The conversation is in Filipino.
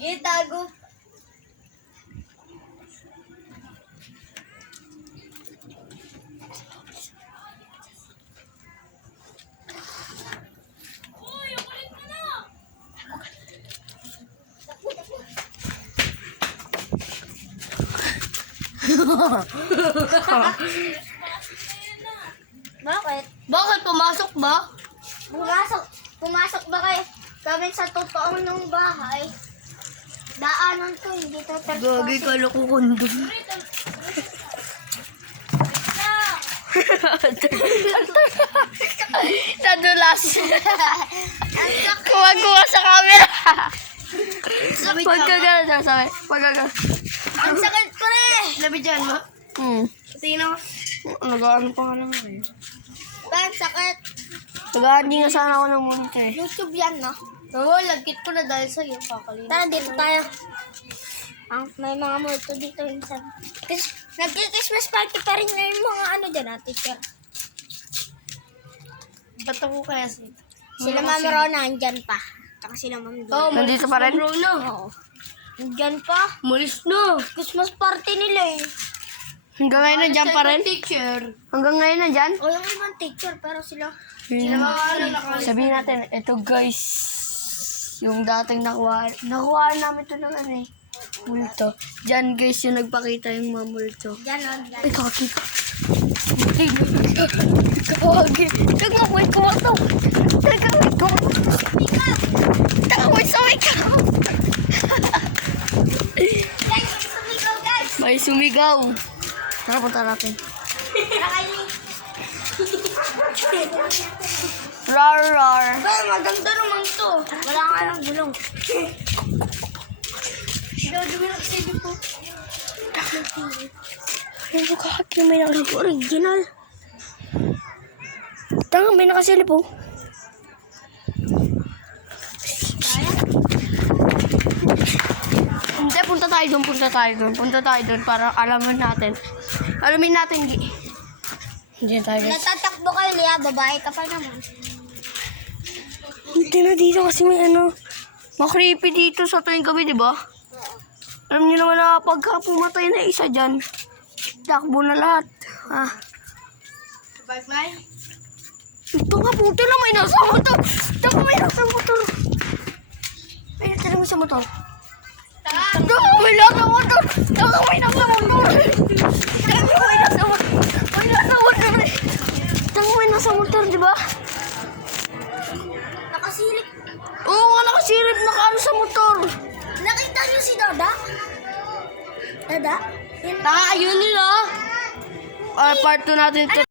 Gitago. Bakit? Bakit? Pumasok ba? Pumasok ba kayo? Kami sa totoong ng bahay. Daanan to, hindi to Gagi ka loko kundo. Nadulas. Kuha sa camera. Pagkagana sabi. Pagkagana. Ang sakit ko rin! Labi dyan mo? Tingnan ko. Nag-ano pa nga lang eh. Ang sakit. Nag-aandi nga sana ako ng monitor eh. YouTube yan, no? Oo, lagkit ko na dahil sa'yo. Kakalina. Tara, dito tayo. May mga multo dito minsan. Nag-Christmas party pa rin na yung mga ano dyan, teacher. Ba't ako kaya sila? Sila Mami Rona, andyan pa. Tsaka sila Mami Rona. Nandito pa rin? Oo. Andyan pa. Mulis na. Christmas party nila eh. Hanggang ngayon na dyan pa rin? Hanggang ngayon na dyan? O yung ibang teacher, pero sila. Sabihin natin, ito guys, yung dating nakuha namin ito ng ano eh, multo. Diyan guys, yung nagpakita yung mga multo. Dyan o. Ay, kaki ka. Kaki. Tagawin ko ito. Tagawin ko. Tagawin sa wika. Guys, sumigaw guys! May sumigaw. Tara, punta natin. Rar, rar. Ay, maganda naman to. Wala nga lang gulong. Dumi ng TV ko. Ay, kaki, may nakasilip. Original. Tanga, may nakasilip po. Hindi, punta tayo doon para alamin natin. Alamin natin, Hindi tayo guys. Natatakbo kayo, Lia. Babae ka pa naman. Hindi na dito kasi may ano. Ma-creepy dito sa tuwing gabi, di ba? Alam niyo naman na pagka pumatay na isa dyan, takbo na lahat. Bye-bye. Ito nga, puto na may nasa motor. Ito nga, may nasa motor. May nasa mo sa motor. Ito nga, may nasa motor. Ito nga, may nasa motor. Ito nga, may nasa motor. May nasa motor. Ito nga, may nasa motor, di ba? Nakasilip. Oo nga, nakasilip, nakaano sa motor. Nakita niyo si Dada? Dada? Ayun nila. Part 2 natin ito.